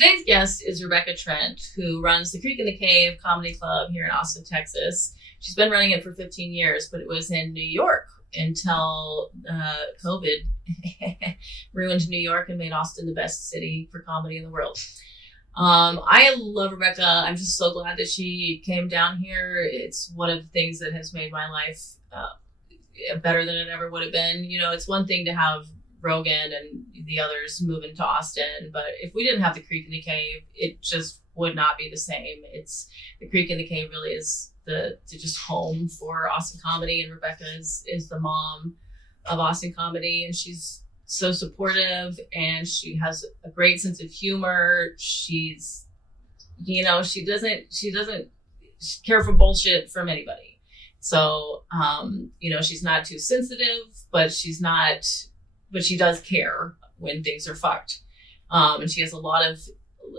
Today's guest is Rebecca Trent, who runs the Creek in the Cave Comedy Club here in Austin, Texas. She's been running it for 15 years, but it was in New York until COVID ruined New York and made Austin the best city for comedy in the world. I love Rebecca. I'm just so glad that she came down here. It's one of the things that has made my life better than it ever would have been. You know, it's one thing to have Rogan and the others move into Austin, but if we didn't have the Creek in the Cave, it just would not be the same. It's the Creek in the Cave really is the just home for Austin comedy, and Rebecca is the mom of Austin comedy, and she's so supportive, and she has a great sense of humor. She's, you know, she doesn't care for bullshit from anybody. So, you know, she's not too sensitive, but she does care when things are fucked. And she has a lot of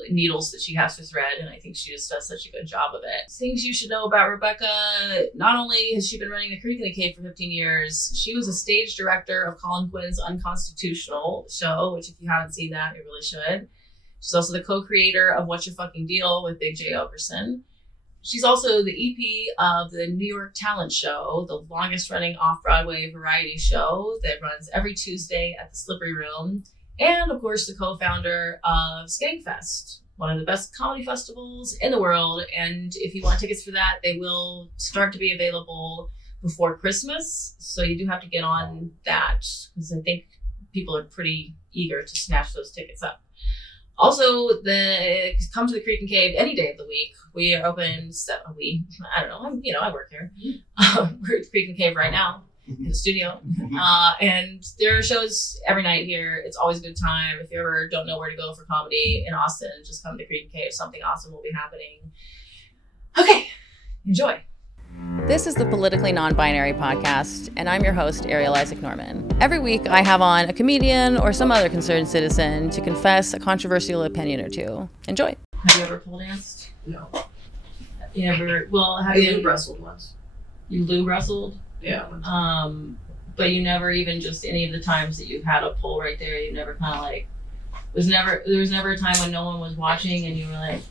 needles that she has to thread, and I think she just does such a good job of it. Things you should know about Rebecca: not only has she been running the Creek in the Cave for 15 years, she was a stage director of Colin Quinn's Unconstitutional show, which if you haven't seen that, you really should. She's also the co-creator of What's Your Fucking Deal with Big J. Okerson. She's also the EP of the New York Talent Show, the longest running off-Broadway variety show that runs every Tuesday at the Slippery Room. And of course, the co-founder of Skankfest, one of the best comedy festivals in the world. And if you want tickets for that, they will start to be available before Christmas. So you do have to get on that, because I think people are pretty eager to snatch those tickets up. Also, come to the Creek and Cave any day of the week. We are open, I work here. We're at the Creek and Cave right now in the studio. And there are shows every night here. It's always a good time. If you ever don't know where to go for comedy in Austin, just come to Creek and Cave. Something awesome will be happening. Okay, enjoy. This is the Politically Non-Binary Podcast, and I'm your host, Arielle Isaac Norman. Every week, I have on a comedian or some other concerned citizen to confess a controversial opinion or two. Enjoy. Have you ever pole danced? No. You never? Well, have I you? lube wrestled once. You lube wrestled? Yeah. But you never even just any of the times that you've had a pole right there, you never kind of like, there was never a time when no one was watching and you were like,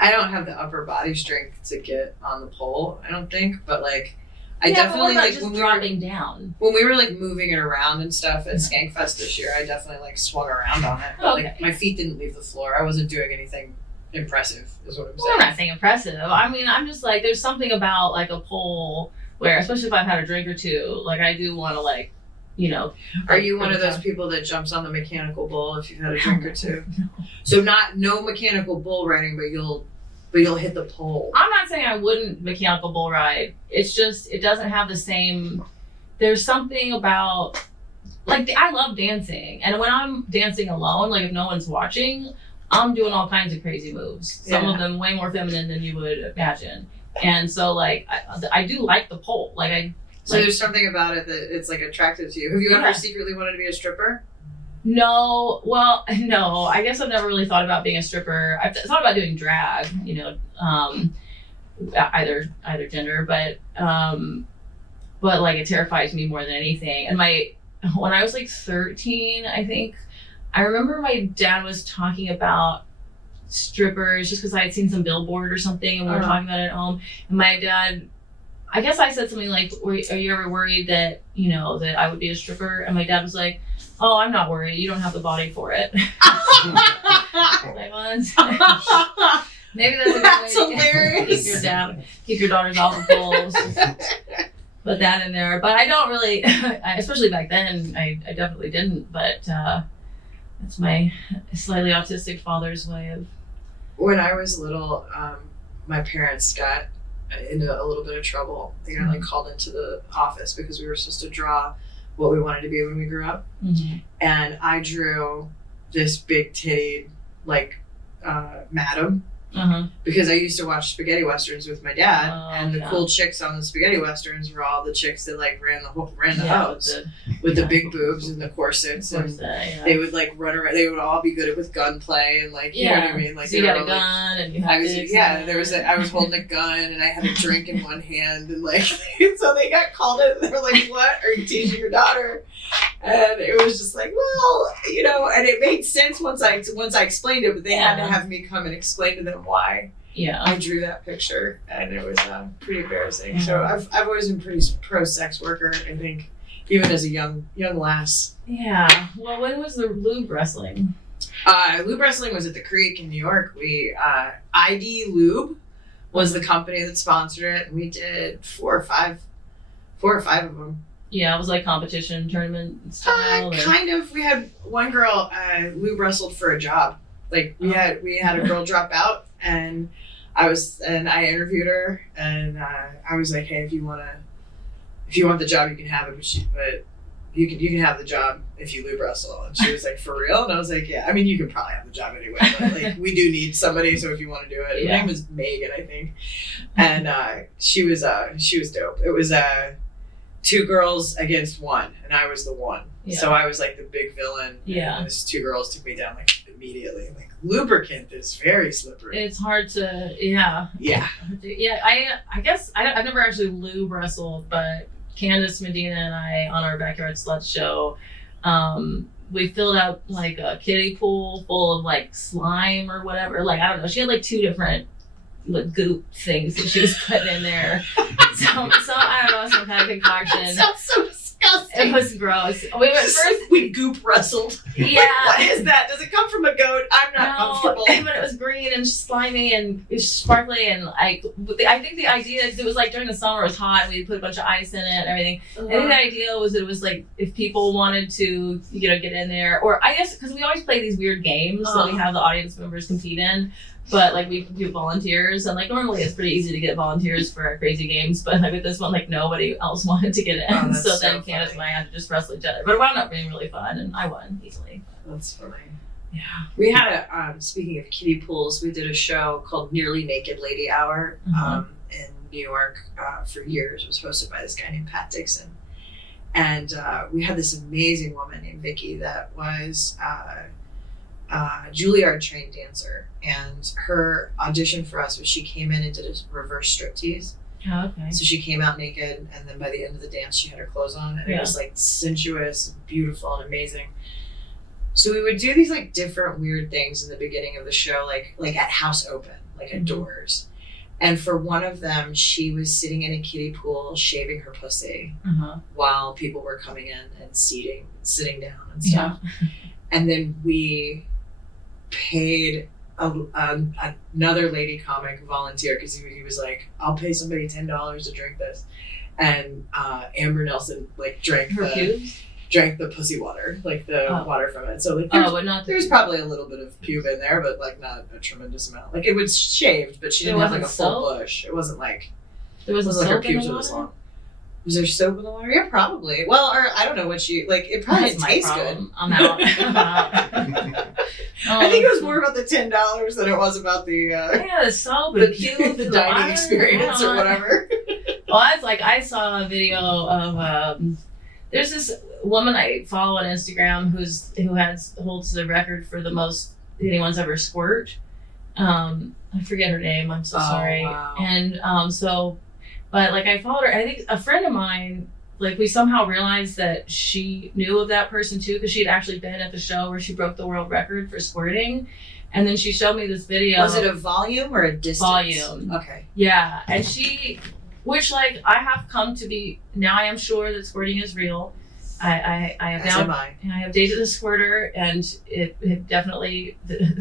I don't have the upper body strength to get on the pole, I don't think, but like, I yeah, definitely but like just dropping down. When we were like moving it around and stuff at Skankfest this year, I definitely like swung around on it. But, okay. Like my feet didn't leave the floor. I wasn't doing anything impressive, is what I'm Well, saying. I'm not saying impressive. I mean, I'm just like, there's something about like a pole where, especially if I've had a drink or two, like I do want to like, you know. Are you one of those people that jumps on the mechanical bull if you've had a drink or two? No. So no mechanical bull riding, but you'll hit the pole. I'm not saying I wouldn't mechanical bull ride. It's just, it doesn't have the same, there's something about, like, I love dancing. And when I'm dancing alone, like if no one's watching, I'm doing all kinds of crazy moves. Some of them way more feminine than you would imagine. And so like, I do like the pole. So there's something about it that it's like attractive to you. Have you ever secretly wanted to be a stripper? No, well, no. I guess I've never really thought about being a stripper. I've thought about doing drag, you know, either gender, but like it terrifies me more than anything. And when I was like 13, I think, I remember my dad was talking about strippers just because I had seen some billboard or something, and we were talking about it at home. And my dad, I guess I said something like, "Are you ever worried that, you know, that I would be a stripper?" And my dad was like, "Oh, I'm not worried. You don't have the body for it." Like, well, maybe that's a good way to keep your daughters off the poles. Put that in there. But I don't really, especially back then, I definitely didn't. But that's my slightly autistic father's way of. When I was little, my parents got into a little bit of trouble. They got like called into the office because we were supposed to draw what we wanted to be when we grew up. Mm-hmm. And I drew this big titted, like, madam. Because I used to watch spaghetti westerns with my dad, and the cool chicks on the spaghetti westerns were all the chicks that like ran the house with the big boobs and the corsets, and they would like run around. They would all be good with gunplay and like, you know what I mean? Like, so you got a gun, and you had I was holding a gun and I had a drink in one hand, and like, so they got called in and they were like, "What are you teaching your daughter?" And it was just like, well, and it made sense once I explained it, but they had to have me come and explain to them why I drew that picture, and it was pretty embarrassing. Mm-hmm. So I've always been pretty pro sex worker, I think, even as a young lass. Yeah. Well, when was the lube wrestling? Lube wrestling was at the Creek in New York. We ID Lube was the company that sponsored it, and we did 4 or 5 of them. Yeah, it was like competition tournament style. Kind of. We had one girl lube wrestled for a job. Like we had a girl drop out, and I interviewed her, and I was like, hey, if you want the job, you can have it, but you can have the job if you lube wrestle. And she was like, for real? And I was like, yeah. I mean, you can probably have the job anyway, but like we do need somebody, so if you want to do it. Her name was Megan, I think, and she was dope. It was 2 girls against 1, and I was the one. Yeah. So I was like the big villain. Yeah. And these 2 girls took me down like immediately. Like lubricant is very slippery. It's hard to Yeah. I guess I've never actually lube wrestled, but Candace Medina and I on our backyard slut show, we filled out like a kiddie pool full of like slime or whatever. Like I don't know. She had like 2 different goop things that she was putting in there. So I don't know, some kind of concoction. That sounds so disgusting. It was gross. We goop wrestled. Yeah. Like, what is that? Does it come from a goat? I'm not comfortable. But it was green and slimy and sparkly, and I think the idea is it was like during the summer, it was hot, and we put a bunch of ice in it and everything. I think the idea was it was like if people wanted to get in there, or I guess because we always play these weird games that we have the audience members compete in. But like we do volunteers, and like normally it's pretty easy to get volunteers for our crazy games, but like with this one, like nobody else wanted to get in. So then Candace and I had to just wrestle each other. But it wound up being really fun, and I won easily. That's funny. Yeah. We had speaking of kiddie pools, we did a show called Nearly Naked Lady Hour in New York for years. It was hosted by this guy named Pat Dixon. And we had this amazing woman named Vicky that was Juilliard trained dancer, and her audition for us was she came in and did a reverse striptease. Oh, okay. So she came out naked, and then by the end of the dance she had her clothes on, and it was like sensuous, beautiful, and amazing. So we would do these like different weird things in the beginning of the show, like at House Open, like at doors. And for one of them, she was sitting in a kiddie pool shaving her pussy while people were coming in and sitting down and stuff. Yeah. And then we paid another lady comic volunteer because he was like, I'll pay somebody $10 to drink this, and Amber Nelson like drank the pussy water, like the water from it. So like there's probably a little bit of pube in there, but like not a tremendous amount. Like it was shaved, but she didn't have like a full bush. It wasn't like there wasn't like her pubes were this long. Was there soap in the water? Yeah, probably. Well, or I don't know what she like. It probably tastes good. I'm out. I think it was more about the $10 than it was about the the soap, the dining experience or whatever. Well, I saw a video of there's this woman I follow on Instagram who holds the record for the most anyone's ever squirt. I forget her name. I'm so sorry. Wow. And but like I followed her. I think a friend of mine, like we somehow realized that she knew of that person too, because she had actually been at the show where she broke the world record for squirting. And then she showed me this video. Was it a volume or a distance? Volume. Okay. Yeah. And which like I have come to be, now I am sure that squirting is real. I have now, and I have dated a squirter, and it definitely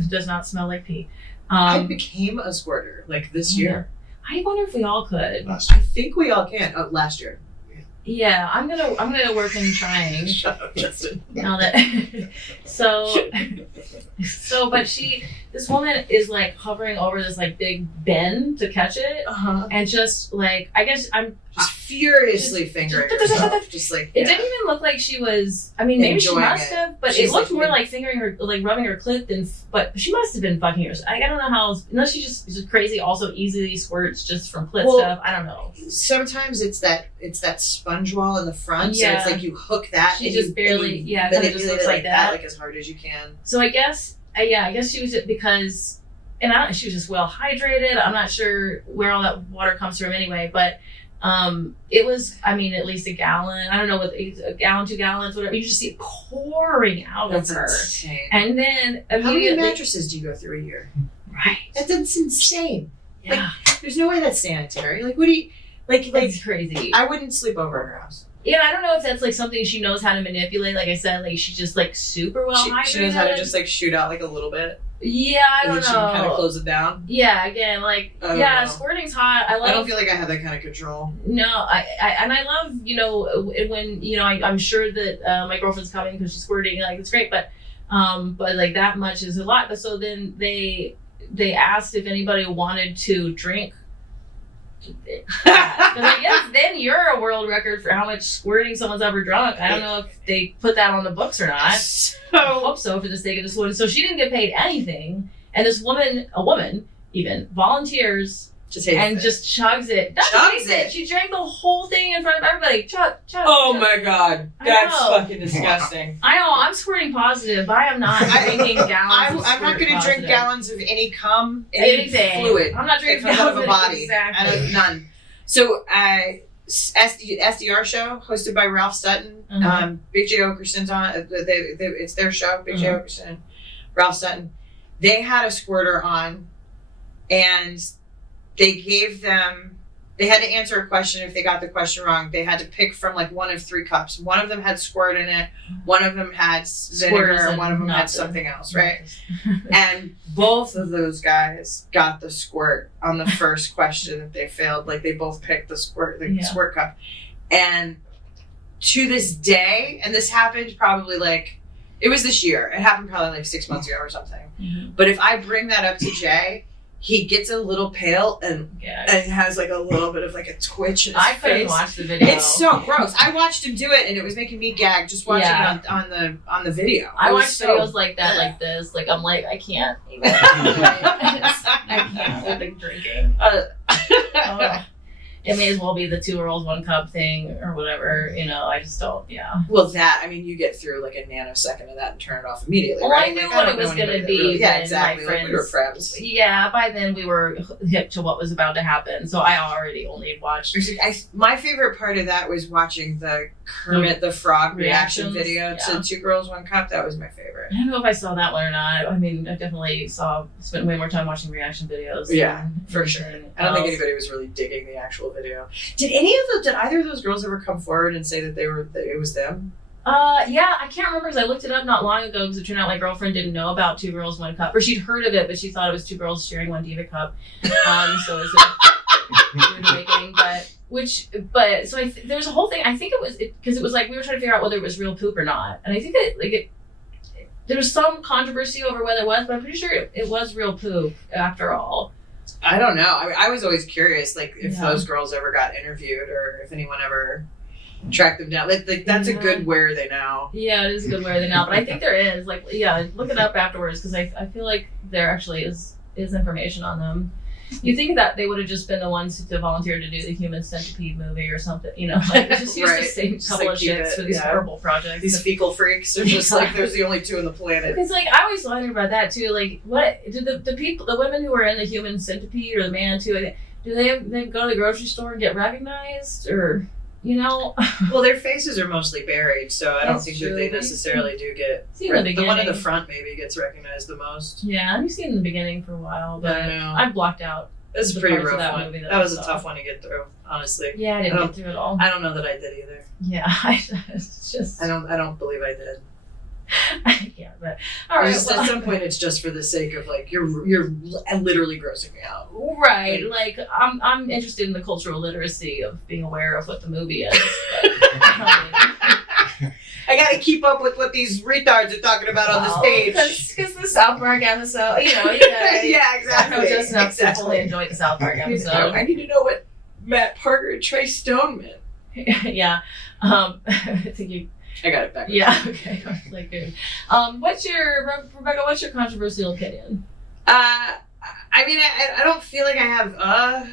does not smell like pee. I became a squirter like this year. I wonder if we all could. I think we all can. Oh, last year. Yeah, I'm gonna work in trying. Shut up, Justin. Now that but this woman is like hovering over this like big bin to catch it, and just like I guess I'm just furiously fingering herself, just like it didn't even look like she was. I mean, maybe she must have, but it looked more like fingering her, like rubbing her clit than. But she must have been fucking herself. I don't know how, unless she just crazy. Also, easily squirts just from clit stuff. I don't know. Sometimes it's that sponge wall in the front, so it's like you hook that. She just barely, then it just looks like that, like as hard as you can. So I guess she was because, she was just well hydrated. I'm not sure where all that water comes from anyway, but It was, I mean, at least a gallon. I don't know what, a gallon, 2 gallons, whatever. You just see it pouring out of her. Insane. And then how many mattresses do you go through a year? Right. That's insane. Yeah. Like, there's no way that's sanitary. Like, what do you like? It's crazy. I wouldn't sleep over at her house. Yeah, I don't know if that's like something she knows how to manipulate. Like I said, like she's just like super well hydrated. She knows how to just like shoot out like a little bit. Yeah, I don't know. She can kind of close it down. Yeah, again, like squirting's hot. I don't feel like I have that kind of control. No, I love, you know, when, you know, I'm sure that my girlfriend's coming because she's squirting. Like it's great, but like that much is a lot. But so then they asked if anybody wanted to drink. Because I guess then you're a world record for how much squirting someone's ever drunk. I don't know if they put that on the books or not. I hope so, for the sake of this woman. So she didn't get paid anything, and this woman, a woman even, volunteers and just chugs it. Chugs it. She drank the whole thing in front of everybody. Chug. Oh my god, that's fucking disgusting. I know. I'm squirting positive, but I am not drinking gallons. I'm not going to drink gallons of any cum, anything fluid. I'm not drinking gallons out of a body. Exactly. None. So, SDR show hosted by Ralph Sutton. Big J. Okerson's on. It's their show. Big J. Okerson, Ralph Sutton. They had a squirter on, and they gave them. They had to answer a question. If they got the question wrong, they had to pick from like one of 3 cups. One of them had squirt in it. One of them had vinegar. And one of them had something else, right? And both of those guys got the squirt on the first question that they failed. Like they both picked the squirt cup. And to this day, and this happened probably like, it was this year. It happened probably like 6 months ago or something. Mm-hmm. But if I bring that up to Jay, he gets a little pale and has like a little bit of like a twitch in his face. I couldn't watch the video. It's so gross. I watched him do it and it was making me gag just watching it on the video. I watch videos like that, like this. Like I'm like, I can't even. I can't. I'm like drinking. It may as well be the 2 girls, 1 cup thing or whatever, you know. I just don't, Well, I mean, you get through like a nanosecond of that and turn it off immediately. Well, right? I knew what it was going to be. Really, exactly. Like we were friends. Yeah, by then we were hip to what was about to happen. So I already only watched. My favorite part of that was watching the Kermit the Frog reaction video to 2 girls, 1 cup. That was my favorite. I don't know if I saw that one or not. I mean, I definitely spent way more time watching reaction videos. Yeah, for sure. I don't think anybody was really digging the actual video. Did either of those girls ever come forward and say that it was them? Yeah, I can't remember because I looked it up not long ago because it turned out my girlfriend didn't know about 2 girls, 1 cup, or she'd heard of it, but she thought it was 2 girls sharing 1 Diva cup. So it was a weird awakening, there was a whole thing. I think it was because it was like we were trying to figure out whether it was real poop or not, and I think that there was some controversy over whether it was, but I'm pretty sure it was real poop after all. I don't know. I was always curious, like, if those girls ever got interviewed or if anyone ever tracked them down. Like that's a good where are they now. Yeah, it is a good where are they now. But I think there is. Like, look it up afterwards because I feel like there actually is information on them. You think that they would have just been the ones to volunteer to do the Human Centipede movie or something, you know, like just use the same couple of shits for these horrible projects. These fecal freaks are just like, there's the only 2 on the planet. Because like, I always wondered about that too. Like, what do the women who are in the Human Centipede or the man too, do they go to the grocery store and get recognized or, you know? Well, their faces are mostly buried, so I don't think that they necessarily do get. The one in the front maybe gets recognized the most. Yeah, I've seen it in the beginning for a while, but I've blocked out. That's a pretty rough one. That was a tough one to get through, honestly. Yeah, I didn't get through it all. I don't know that I did either. Yeah, it's just. I don't believe I did. Yeah, but all right. Well, at some point, it's just for the sake of like you're literally grossing me out. Right. Like I'm interested in the cultural literacy of being aware of what the movie is. But, I gotta keep up with what these retards are talking about on this page. Because the South Park episode, you know, you gotta, yeah, exactly. I know just enough to fully enjoy the South Park episode. I need to know what Matt Parker and Trey Stone meant. Yeah. I think you. I got it back. Yeah, okay. Like, dude. What's your controversial opinion? I mean, I don't feel like I have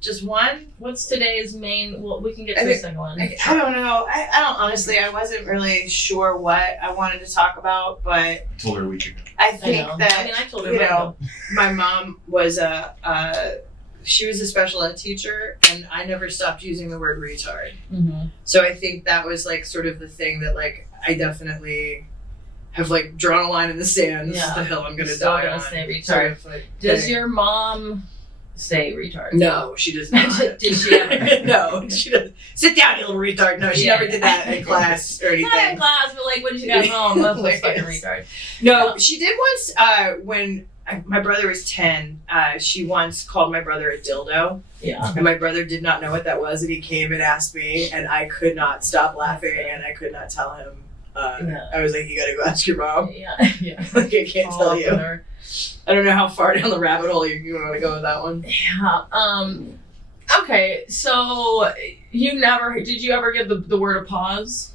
just one. What's today's main? Well, we can get to the second one. I don't know. I don't honestly. I wasn't really sure what I wanted to talk about, but I told her a week ago. I think that I told her. You know, my mom was she was a special ed teacher, and I never stopped using the word retard. Mm-hmm. So I think that was like sort of the thing that like I definitely have like drawn a line in the sand. This is the hill I'm going to die on. Say retard. Sort of, like, Does your mom say retard? No, she does not. Did she ever? No, she doesn't. Sit down, you little retard. No, she never did that in class or anything. Not in class, but like when she got home, that's like fucking retard. No, she did once when my brother was 10. She once called my brother a dildo. Yeah. And my brother did not know what that was, and he came and asked me, and I could not stop laughing, and I could not tell him. I was like, you gotta go ask your mom. Yeah. Like, I can't tell you. I don't know how far down the rabbit hole you want to go with that one. Yeah. Okay, so did you ever give the word a pause?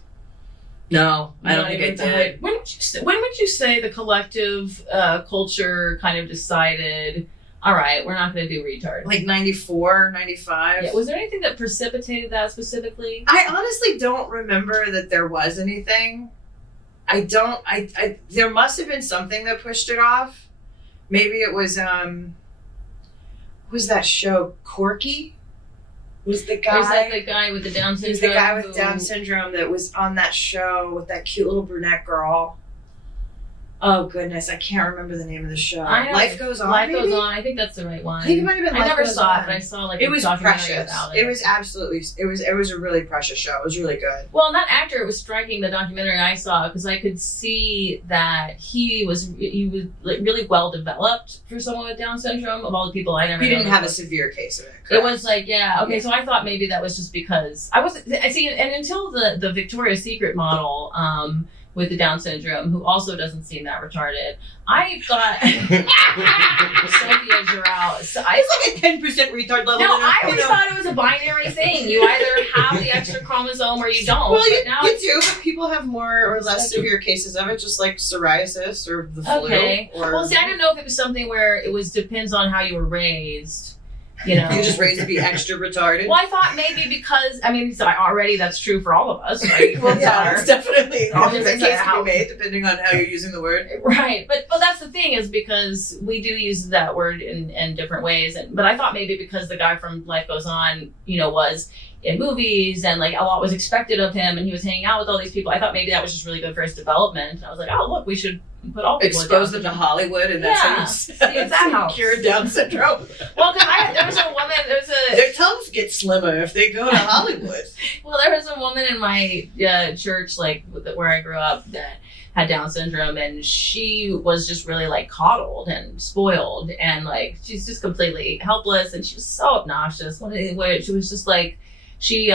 No, I don't think I did. When would you say the collective culture kind of decided, all right, we're not going to do retard? Like 94, 95? Yeah. Was there anything that precipitated that specifically? I honestly don't remember that there was anything. There must have been something that pushed it off. Maybe it was, was that show Corky? Was the guy? Was that the guy with the Down syndrome? He was the guy with Down syndrome that was on that show with that cute little brunette girl. Oh goodness, I can't remember the name of the show. Life Goes On. Life Goes On. I think that's the right one. I think it might have been. I never saw it, but I saw like it was documentary precious. about It was absolutely. It was a really precious show. It was really good. Well, and that actor, it was striking, the documentary I saw, because I could see that he was like really well developed for someone with Down syndrome. Of all the people I never. He didn't have a severe case of it. Correct? It was like okay, so I thought maybe that was just because I see, and until the Victoria's Secret model. With the Down syndrome, who also doesn't seem that retarded. I thought Sophia Giroux. So it's like a 10% retard level. No, I always thought it was a binary thing. You either have the extra chromosome or you don't. Well, you do, but people have more or less severe cases of it, just like psoriasis or the flu. Okay. Well, see, I didn't know if it was something where it depends on how you were raised. You know, you're just raised to be extra retarded. Well, I thought maybe because so already that's true for all of us, right? Well, yeah, it's definitely all different case can be made depending on how you're using the word. Right, but that's the thing is because we do use that word in different ways, but I thought maybe because the guy from Life Goes On, was in movies and like a lot was expected of him, and he was hanging out with all these people. I thought maybe that was just really good for his development. And I was like, oh look, we should put all people expose them to Hollywood, and that's how you cure Down syndrome. Well, there was a woman. Their tongues get slimmer if they go to Hollywood. Well, there was a woman in my church, like where I grew up, that had Down syndrome, and she was just really like coddled and spoiled, and like she's just completely helpless, and she was so obnoxious. She was just like she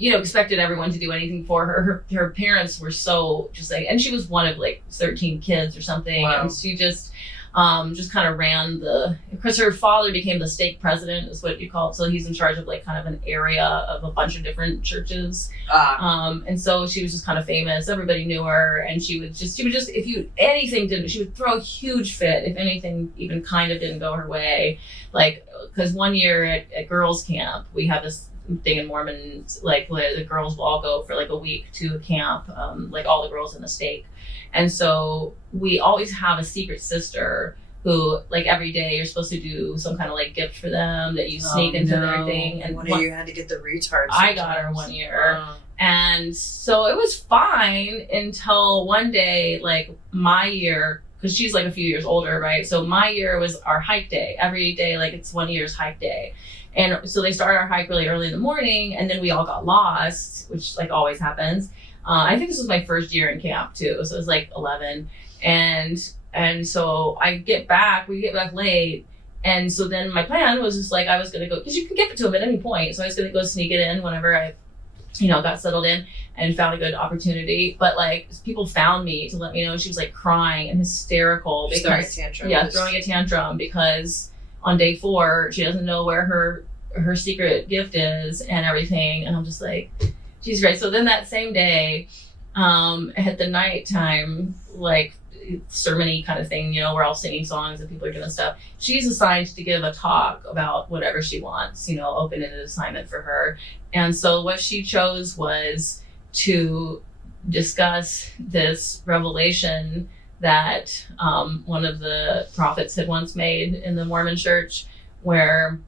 expected everyone to do anything for her. Her parents were so just like, and she was one of like 13 kids or something. Wow. And she just kind of ran because her father became the stake president is what you call it. So he's in charge of like kind of an area of a bunch of different churches. And so she was just kind of famous. Everybody knew her, and she would just, she would throw a huge fit if anything even kind of didn't go her way. Like, because one year at girls camp, we have this thing in Mormons, like where the girls will all go for like a week to a camp, like all the girls in the stake. And so we always have a secret sister who, like, every day you're supposed to do some kind of like gift for them that you sneak into their thing. And one of you had to get the retards. I got her one year. And so it was fine until one day, like my year, because she's like a few years older, right? So my year was our hike day. Every day, like it's 1 year's hike day. And so they started our hike really early in the morning, and then we all got lost, which like always happens. I think this was my first year in camp too, so it was like 11. And so we get back late. And so then my plan was just like, I was going to go, because you can give it to them at any point. So I was going to go sneak it in whenever I, got settled in and found a good opportunity. But like people found me to let me know. She was like crying and hysterical. Throwing a tantrum. Yeah, throwing a tantrum because on day 4, she doesn't know where her secret gift is and everything. And I'm just like, she's great. So then that same day, at the nighttime, like sermon-y kind of thing, we're all singing songs and people are doing stuff. She's assigned to give a talk about whatever she wants, open-ended assignment for her. And so what she chose was to discuss this revelation that one of the prophets had once made in the Mormon church, where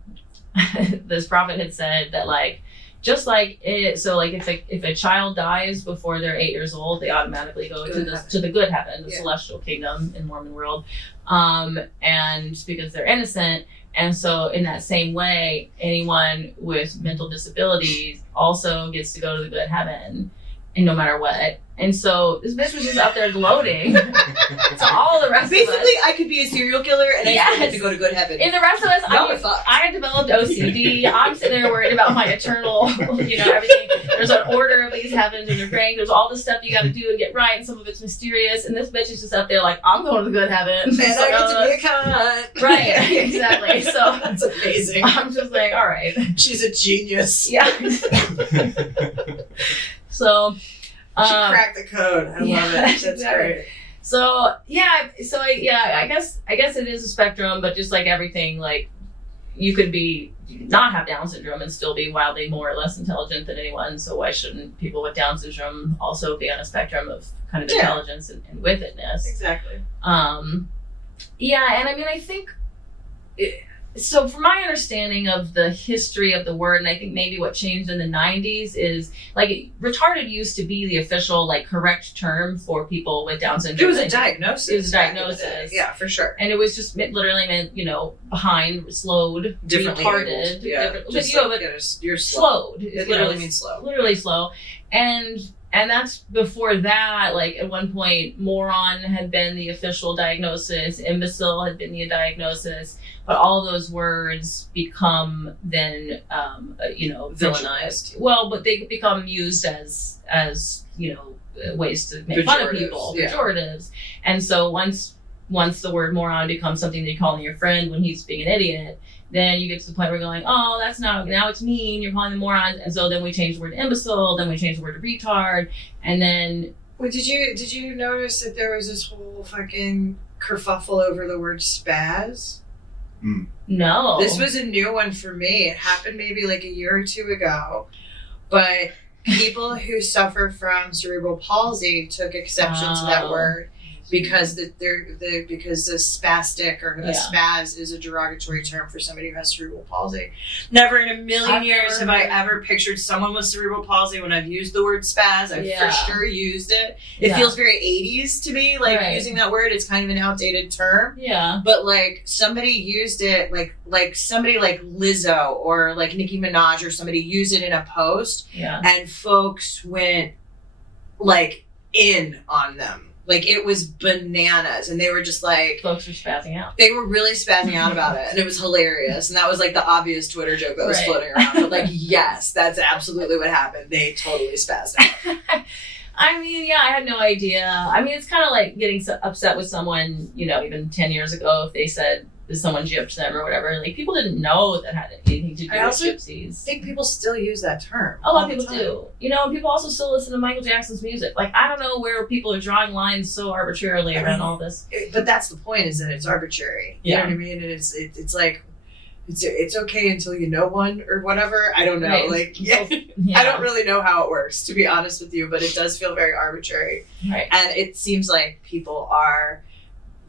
this prophet had said that like, just like it, so like if a child dies before they're 8 years old, they automatically go to the good heaven, the celestial kingdom in Mormon world, and because they're innocent. And so in that same way, anyone with mental disabilities also gets to go to the good heaven, and no matter what. And so this bitch was just up there gloating to all the rest of us. Basically, I could be a serial killer and I still get to go to good heaven. And the rest of us, I had developed OCD. I'm sitting there worried about my eternal, everything. There's an order of these heavens and they're praying. There's all this stuff you got to do and get right, and some of it's mysterious. And this bitch is just up there like, I'm going to the good heaven. And I get to be a cunt. Right, exactly. So that's amazing. I'm just like, all right. She's a genius. Yeah. So... she cracked the code. I love it. That's great. So I guess it is a spectrum, but just like everything, like you could not have Down syndrome and still be wildly more or less intelligent than anyone. So why shouldn't people with Down syndrome also be on a spectrum of kind of intelligence and withedness? Exactly. And I mean, I think. So from my understanding of the history of the word, and I think maybe what changed in the 90s is like retarded used to be the official like correct term for people with Down syndrome. It was a diagnosis. It was a diagnosis. Yeah, for sure. And it was just literally meant, behind, slowed, differently retarded. Yeah. You're slowed. It literally means slow. Literally slow. And that's before that, like at one point, moron had been the official diagnosis, imbecile had been the diagnosis, but all those words become then, villainized. Well, but they become used as ways to make fun of people, pejoratives. And so once the word moron becomes something that you're calling your friend when he's being an idiot, then you get to the point where you're going, oh, that's not, now it's mean, you're calling them morons. And so then we change the word to imbecile, then we change the word to retard, and then... Wait, did you notice that there was this whole fucking kerfuffle over the word spaz? No. This was a new one for me. It happened maybe like a year or two ago. But people who suffer from cerebral palsy took exception to that word. Because the spastic or the spaz is a derogatory term for somebody who has cerebral palsy. Never in a million years have I ever pictured someone with cerebral palsy when I've used the word spaz. I've for sure used it. It feels very 80s to me, like using that word. It's kind of an outdated term. Yeah. But like somebody used it, like somebody like Lizzo or like Nicki Minaj or somebody used it in a post. Yeah. And folks went like in on them. Like, it was bananas. And they were just like... Folks were spazzing out. They were really spazzing out about it. And it was hilarious. And that was, like, the obvious Twitter joke that was floating around. But, like, yes, that's absolutely what happened. They totally spazzed out. I mean, I had no idea. I mean, it's kind of like getting upset with someone, even 10 years ago if they said someone gypped them or whatever. Like, people didn't know that had anything to do with gypsies. I think people still use that term. A lot of people do. And people also still listen to Michael Jackson's music. Like, I don't know where people are drawing lines so arbitrarily around all this. But that's the point, is that it's arbitrary. You know what I mean? And it's like, it's okay until you know one or whatever. I don't know. Right. Like, I don't really know how it works, to be honest with you, but it does feel very arbitrary. Right. And it seems like people are...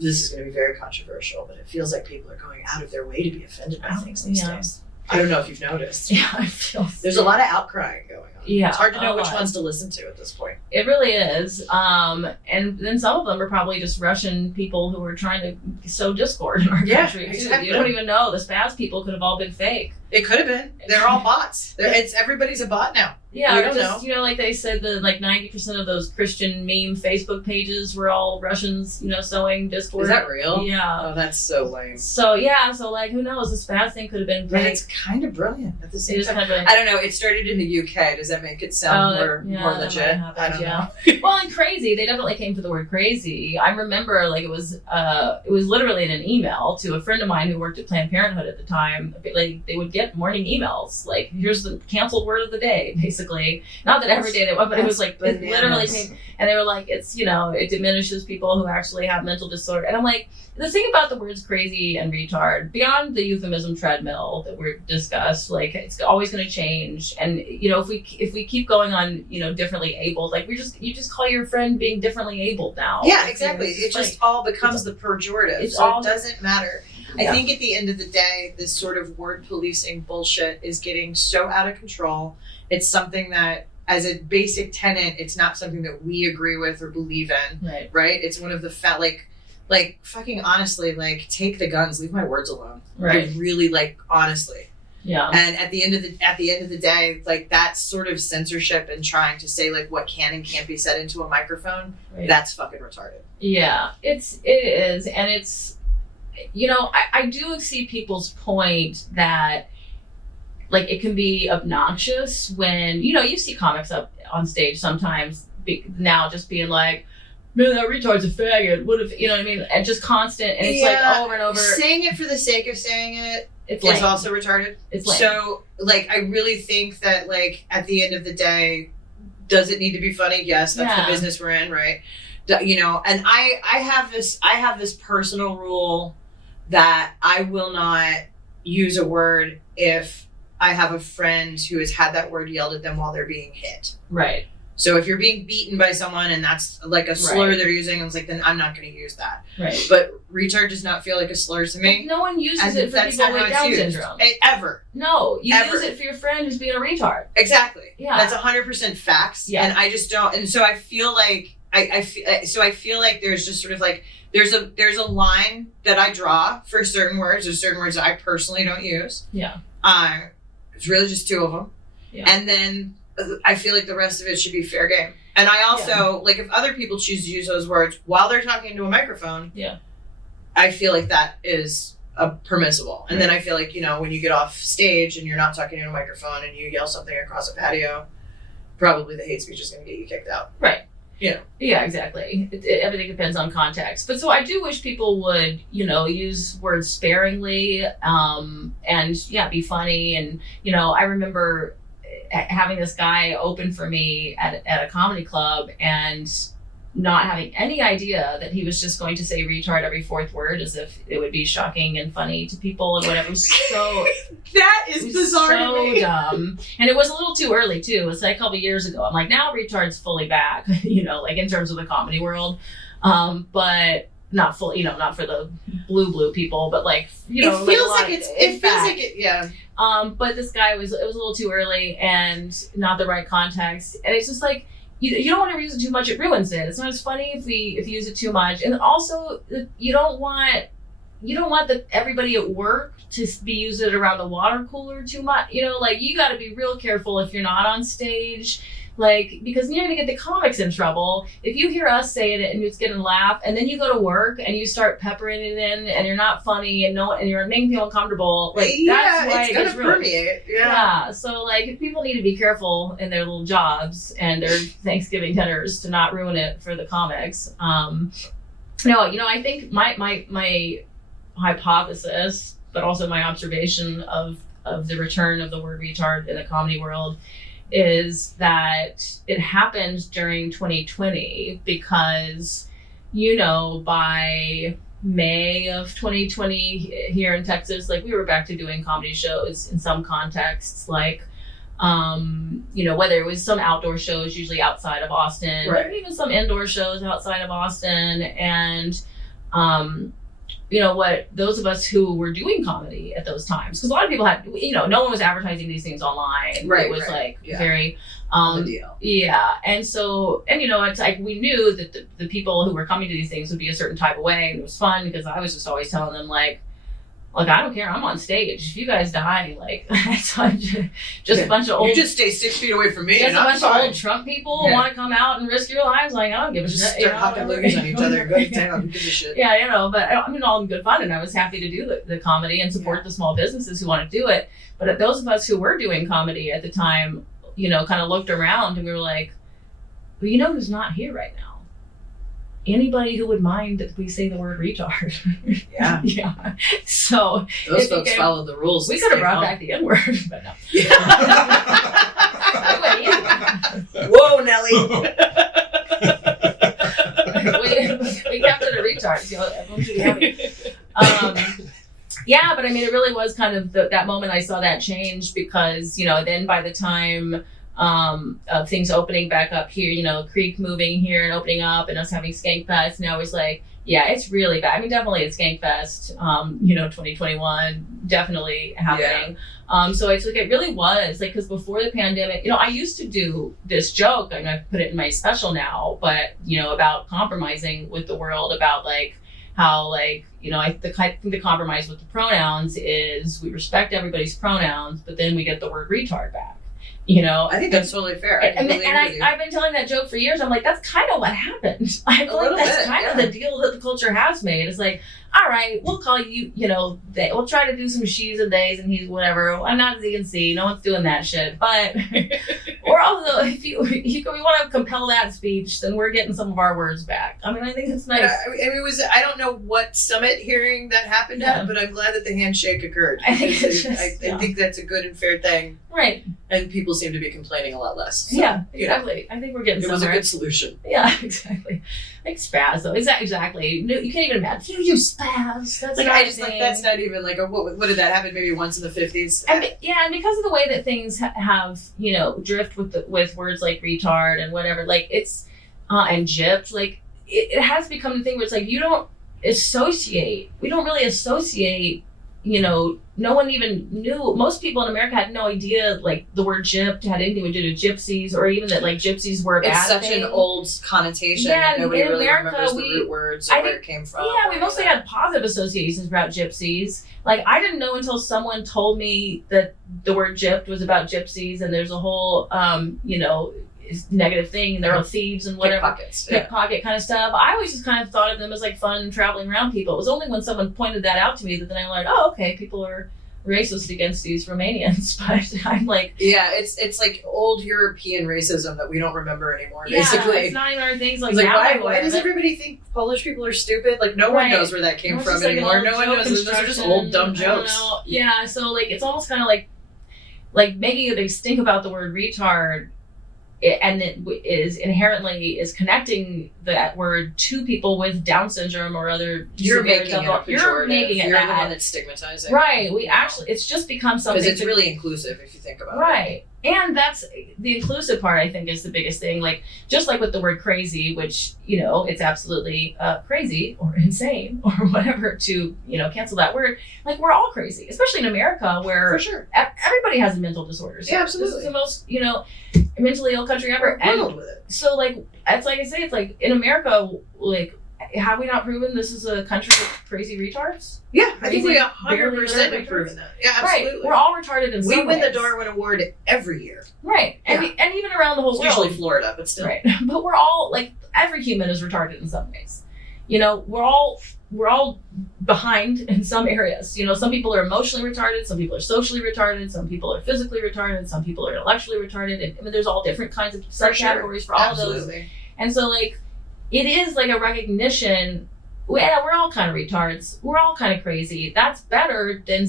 This is going to be very controversial, but it feels like people are going out of their way to be offended by things these days. I don't know if you've noticed. Yeah, I feel there's a lot of outcrying going on. Yeah, it's hard to know which ones to listen to at this point. It really is. And then some of them are probably just Russian people who are trying to sow discord in our country. Exactly. You don't even know. The spaz people could have all been fake. It could have been. They're all bots. Everybody's a bot now. Yeah, we don't know. Like they said, 90% of those Christian meme Facebook pages were all Russians, sowing discord. Is that real? Yeah. Oh, that's so lame. So like, who knows? The spaz thing could have been fake. But it's kind of brilliant at the same time. Kind of I don't know. It started in the UK. Does that make it sound more legit? I don't know. Well, and crazy. They definitely came to the word crazy. I remember, like, it was literally in an email to a friend of mine who worked at Planned Parenthood at the time. Like, they would get morning emails. Like, here's the canceled word of the day, basically. Not that every day they went, but it was like, it literally came, and they were like, it's, it diminishes people who actually have mental disorder. And I'm like, the thing about the words crazy and retard, beyond the euphemism treadmill that we're discussed, like, it's always going to change. And, if we keep going on, differently abled, like, you just call your friend being differently abled now. Yeah, exactly. It just all becomes the pejorative. It doesn't matter. I think at the end of the day, this sort of word policing bullshit is getting so out of control. It's something that, as a basic tenet, it's not something that we agree with or believe in. Right? It's one of the like fucking honestly, like, take the guns, leave my words alone. Right. I really, like, honestly. Yeah. And at the end of the day, like, that sort of censorship and trying to say, like, what can and can't be said into a microphone, that's fucking retarded. Yeah, it is. And it's, you know, I do see people's point that, like, it can be obnoxious when, you know, you see comics up on stage sometimes now just being like, man, that retard's a faggot. What if, you know what I mean? And just constant, and it's like over and over. Saying it for the sake of saying it is also retarded. It's lame. So, like, I really think that, like, at the end of the day, does it need to be funny? Yes, that's the business we're in, right? You know, and I have this personal rule that I will not use a word if I have a friend who has had that word yelled at them while they're being hit. Right. So if you're being beaten by someone and that's like a slur they're using, I was like, then I'm not going to use that. Right. But retard does not feel like a slur to me. No one uses it for people with Down syndrome. Ever. No, you use it for your friend who's being a retard. Exactly. Yeah. That's 100% facts. Yeah. And I just don't. And so I feel like I feel like there's just sort of like there's a line that I draw for certain words. There's certain words that I personally don't use. Yeah. It's really just two of them. Yeah. And then I feel like the rest of it should be fair game. And I also, like, if other people choose to use those words while they're talking into a microphone, I feel like that is permissible. And then I feel like, you know, when you get off stage and you're not talking into a microphone and you yell something across a patio, probably the hate speech is going to get you kicked out. Right. Yeah. Yeah, exactly. Everything depends on context. But so I do wish people would, you know, use words sparingly, and be funny. And, you know, I remember having this guy open for me at a comedy club and not having any idea that he was just going to say retard every fourth word as if it would be shocking and funny to people and whatever. It was so that is bizarre to me. So dumb. And it was a little too early too. It was like a couple years ago. I'm like, now retard's fully back, you know, like in terms of the comedy world. But not full, you know, not for the blue people, but like, you know, it feels like it, yeah. But this guy it was a little too early and not the right context. And it's just like, you don't want to use it too much, it ruins it. It's not as funny if you use it too much. And also you don't want everybody at work to be using it around the water cooler too much. You know, like, you got to be real careful if you're not on stage. Like, because you're going to get the comics in trouble. If you hear us saying it and it's getting a laugh, and then you go to work and you start peppering it in and you're not funny and you're making people uncomfortable, like, that's why it's going to permeate. Yeah. So, like, people need to be careful in their little jobs and their Thanksgiving dinners to not ruin it for the comics. No, you know, I think my hypothesis, but also my observation of the return of the word retard in the comedy world, is that it happened during 2020 because, you know, by May of 2020 here in Texas, like, we were back to doing comedy shows in some contexts, like, you know, whether it was some outdoor shows, usually outside of Austin, or even some indoor shows outside of Austin. And, you know what, those of us who were doing comedy at those times, because a lot of people had, you know, no one was advertising these things online. It was very, deal. Yeah. And so, and, you know, it's like, we knew that the people who were coming to these things would be a certain type of way. And it was fun because I was just always telling them, like, I don't care. I'm on stage. If you guys die, like, just a bunch of old... You just stay 6 feet away from me, and a bunch of old Trump people want to come out and risk your lives. Like, I don't give a shit. Start hopping loogies on each other. Good damn, who gives a shit? Yeah, you know, but I mean, all in good fun, and I was happy to do the comedy and support the small businesses who want to do it. But those of us who were doing comedy at the time, you know, kind of looked around and we were like, well, you know who's not here right now? Anybody who would mind that we say the word retard. Yeah. Yeah. So those folks followed the rules. We could have brought back the N-word, but no. Whoa, Nelly. we kept it a retard, so everyone should be happy. Yeah, but I mean, it really was kind of that moment I saw that change because, you know, then by the time of things opening back up here, you know, Creek moving here and opening up and us having Skank Fest, now it's like, Yeah, it's really bad. I mean, definitely it's Skankfest, 2021, definitely happening. Yeah. So it's like, it really was like, because before the pandemic, I used to do this joke, I put it in my special now, but, about compromising with the world, about like how like, I think the compromise with the pronouns is we respect everybody's pronouns, but then we get the word retard back. I think that's totally fair. I've been telling that joke for years. I'm like, that's kind of what happened. I feel like that's kind of the deal that the culture has made. It's like, all right, we'll call you, we'll try to do some she's and they's and he's whatever. I'm not Z and C. No one's doing that shit. But we're also, if we want to compel that speech, then we're getting some of our words back. I mean, I think it's nice. I don't know what summit hearing that happened at, but I'm glad that the handshake occurred. I think that's a good and fair thing. Right. And people seem to be complaining a lot less. So, yeah, exactly. I think we're getting somewhere. It was a good solution. Yeah, exactly. Like spaz, though. Exactly. No, you can't even imagine. You spaz. That's like, I just like, that's not even like, what did that happen maybe once in the 50s? And because of the way that things have, drift with words like retard and whatever, like it's, and gypped, like it has become the thing where it's like, we don't really associate, no one even knew. Most people in America had no idea, like, the word gypped had anything to do with gypsies, or even that, like, gypsies were a bad thing. It's such an old connotation that nobody really remembers the root words or where it came from. Yeah, we mostly had positive associations about gypsies. Like, I didn't know until someone told me that the word gypped was about gypsies, and there's a whole, negative thing, and they're all thieves and whatever. Pickpocket kind of stuff. I always just kind of thought of them as like fun traveling around people. It was only when someone pointed that out to me that then I learned, oh, okay, people are racist against these Romanians. But I'm like, yeah, it's like old European racism that we don't remember anymore. Basically, it's not even our things. Like, why does everybody think Polish people are stupid? Like, no one knows where that came from anymore. No one knows. Those are just old dumb jokes. Yeah, so like it's almost kind of like making a big stink about the word retard. And it is inherently connecting that word to people with Down syndrome or other. You're making it pejorative. You're making it. You're the one that's stigmatizing. Right. It's just become something. Because it's really inclusive if you think about it. Right. And that's the inclusive part, I think, is the biggest thing. Like, just like with the word crazy, which, it's absolutely crazy or insane or whatever to, cancel that word. Like, we're all crazy, especially in America where for sure everybody has a mental disorder. So yeah, absolutely. This is the most, mentally ill country ever. And with it. So, like, it's like I say, it's like in America, like, have we not proven this is a country of crazy retards? Yeah, I think we 100% have proven that. Yeah, absolutely. Right. We're all retarded in some ways. We win the Darwin Award every year. Right. And, and even around the whole world. Usually Florida, but still. Right. But we're all, like, every human is retarded in some ways. We're all behind in some areas. Some people are emotionally retarded, some people are socially retarded, some people are physically retarded, some people are intellectually retarded. And I mean, there's all different kinds of subcategories for all of those. And so, like, it is like a recognition. Yeah, we're all kind of retards. We're all kind of crazy. That's better than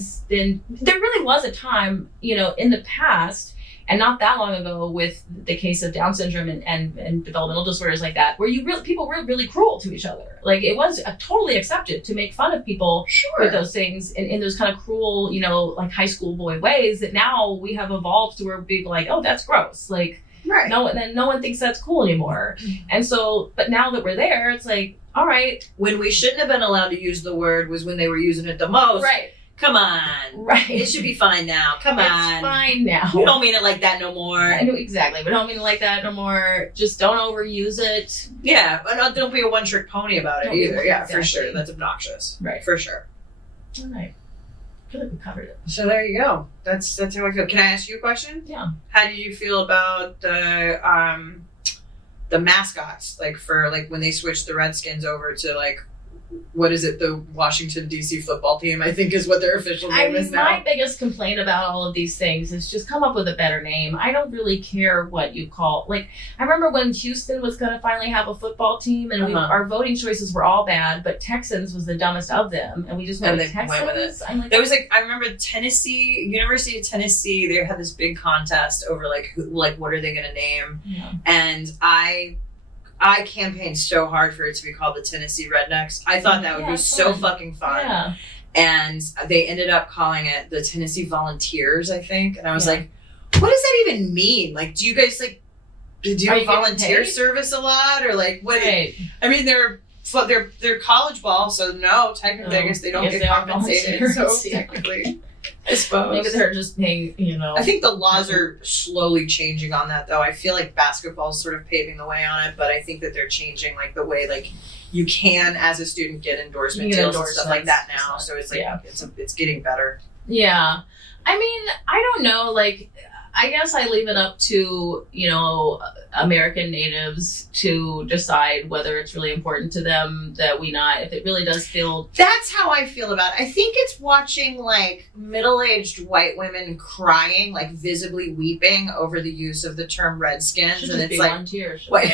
there really was a time, in the past, and not that long ago, with the case of Down syndrome and developmental disorders like that, where people were really cruel to each other. Like, it was totally accepted to make fun of people with those things in those kind of cruel, like high school boy ways, that now we have evolved to where people are like, oh, that's gross. Like, right. No one thinks that's cool anymore. And so, but now that we're there, it's like, all right. When we shouldn't have been allowed to use the word was when they were using it the most. Right. Come on. Right. It should be fine now. Come on. It's fine now. We don't mean it like that no more. Exactly. We don't mean it like that no more. Just don't overuse it. Yeah. And don't be a one-trick pony about it either. Yeah, exactly. For sure. That's obnoxious. Right. For sure. All right. I feel like we covered it. So there you go. That's how I feel. Can I ask you a question? Yeah. How do you feel about the mascots? Like, for like when they switched the Redskins over to like, what is it? The Washington D.C. football team, I think, is what their official name is now. My biggest complaint about all of these things is just come up with a better name. I don't really care what you call. Like, I remember when Houston was going to finally have a football team, and our voting choices were all bad, but Texans was the dumbest of them, and we just went with Texans. There was like, I remember University of Tennessee. They had this big contest over what are they going to name, and I campaigned so hard for it to be called the Tennessee Rednecks. I thought that would be so fucking fun. Yeah. And they ended up calling it the Tennessee Volunteers, I think. And I was like, what does that even mean? Like, do you guys do volunteer service a lot? Or like, what? Right. I mean, they're they're college ball, so no, technically, I guess they don't get compensated. So technically, I suppose maybe they're just paying. I think the laws are slowly changing on that, though. I feel like basketball's sort of paving the way on it, but I think that they're changing like the way like you can as a student get endorsement deals and stuff like that now. So it's like it's getting better. Yeah, I mean, I don't know, like. I guess I leave it up to, American natives to decide whether it's really important to them that if it really does feel... That's how I feel about it. I think it's watching, like, middle-aged white women crying, like, visibly weeping over the use of the term Redskins. Should and just it's be like... one tear. Wait.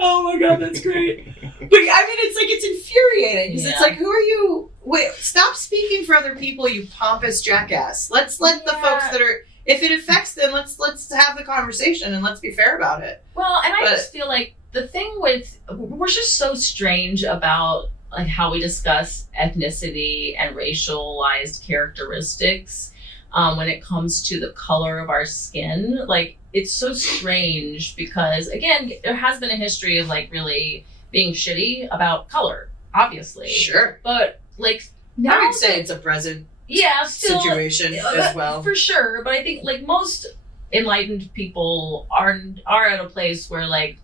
Oh my God, that's great. But, I mean, it's infuriating. Because it's like, who are you... Wait, stop speaking for other people, you pompous jackass. Let's let the folks that are, if it affects them, let's have the conversation and let's be fair about it. Well, and I just feel like the thing we're just so strange about like how we discuss ethnicity and racialized characteristics when it comes to the color of our skin. Like, it's so strange because, again, there has been a history of like really being shitty about color, obviously. Sure. But like now I would say it's a present situation as well. For sure. But I think like most enlightened people are at a place where like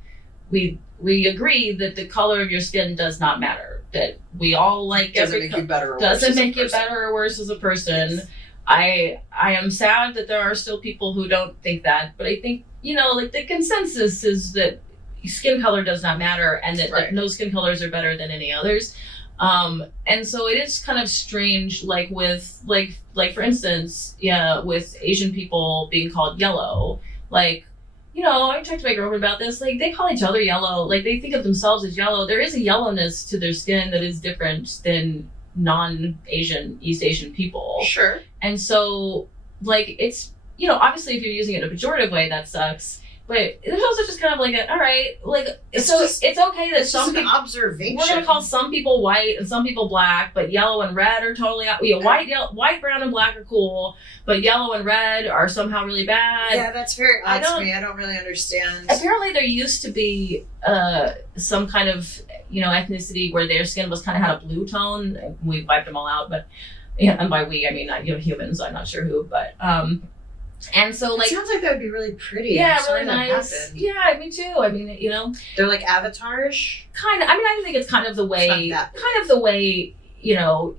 we agree that the color of your skin does not matter. That we all like doesn't make you better or doesn't make you better or worse as a person. Yes. I am sad that there are still people who don't think that, but I think, like the consensus is that skin color does not matter and that like no skin colors are better than any others. And so it is kind of strange, like with like for instance, with Asian people being called yellow, like, I talked to my girlfriend about this, like they call each other yellow, like they think of themselves as yellow. There is a yellowness to their skin that is different than non-Asian, East Asian people. Sure. And so like it's, obviously if you're using it in a pejorative way, that sucks. But there's also just kind of like all right, like it's okay that some people, observation. We're gonna call some people white and some people black, but yellow and red are totally white, brown, and black are cool, but yellow and red are somehow really bad. Yeah, that's very odd to me. I don't really understand. Apparently, there used to be some kind of ethnicity where their skin was kind of had a blue tone. We wiped them all out, but and by we I mean humans. I'm not sure who, but. And so, like, it sounds like that would be really pretty. Yeah, really nice. Yeah, me too. I mean, they're like avatarish. Kind of. I mean, I think it's kind of the way,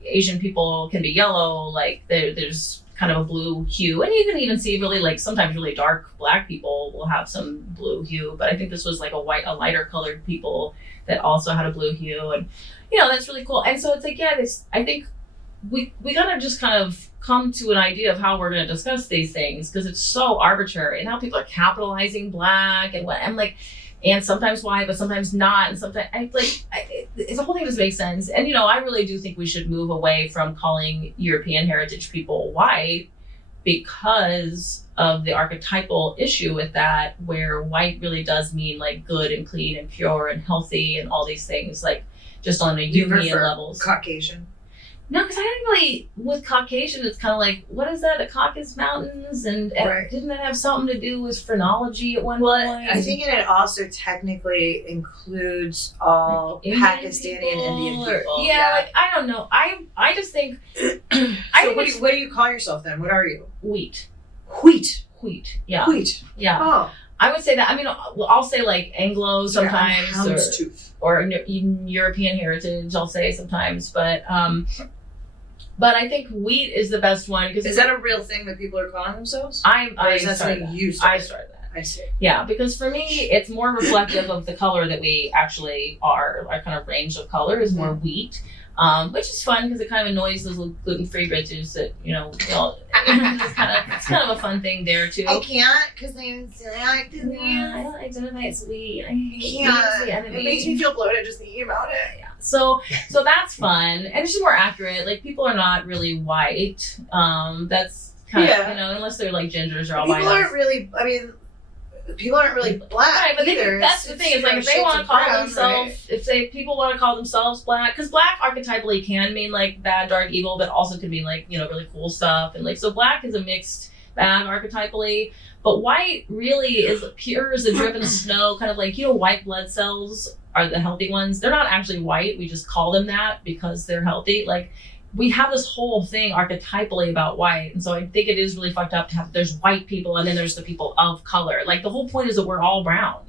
Asian people can be yellow. Like, there's kind of a blue hue, and you can even see really like sometimes really dark black people will have some blue hue. But I think this was like a lighter colored people that also had a blue hue, and that's really cool. And so it's like, I think we gotta just kind of come to an idea of how we're going to discuss these things because it's so arbitrary and how people are capitalizing black and what I'm like, and sometimes white, but sometimes not, and sometimes the whole thing doesn't make sense. And I really do think we should move away from calling European heritage people white because of the archetypal issue with that, where white really does mean like good and clean and pure and healthy and all these things, like just on a Jungian levels. Caucasian. No, because I didn't really, with Caucasian, it's kind of like, what is that? The Caucasus Mountains? And didn't that have something to do with phrenology at one point? I think it also technically includes all Pakistani and Indian people. Yeah, like, I don't know. I just think... So what do you call yourself then? What are you? Wheat. Yeah. Wheat. Yeah. Oh. I would say that. I mean, I'll say like Anglo sometimes, or European heritage. I'll say sometimes, but I think wheat is the best one because is that a real thing that people are calling themselves? I started that. I see. Yeah, because for me, it's more reflective of the color that we actually are. Our kind of range of color is more wheat. Which is fun because it kind of annoys those gluten-free bitches that it's kind of a fun thing there too. I can't because I like to dance. I don't identify as sweet. I can't. It makes me feel bloated just thinking about it. Yeah. So that's fun and it's just more accurate. Like people are not really white. That's kind of unless they're like gingers or people aren't really. I mean. People aren't really black but either. That's the thing. It's like if they want to call themselves, people want to call themselves black, because black archetypally can mean like bad, dark, evil, but also can mean like really cool stuff. And like so, black is a mixed bag archetypally. But white really is pure as a driven snow, kind of like, white blood cells are the healthy ones. They're not actually white. We just call them that because they're healthy. Like, we have this whole thing archetypally about white. And so I think it is really fucked up to have, there's white people and then there's the people of color. Like, the whole point is that we're all brown.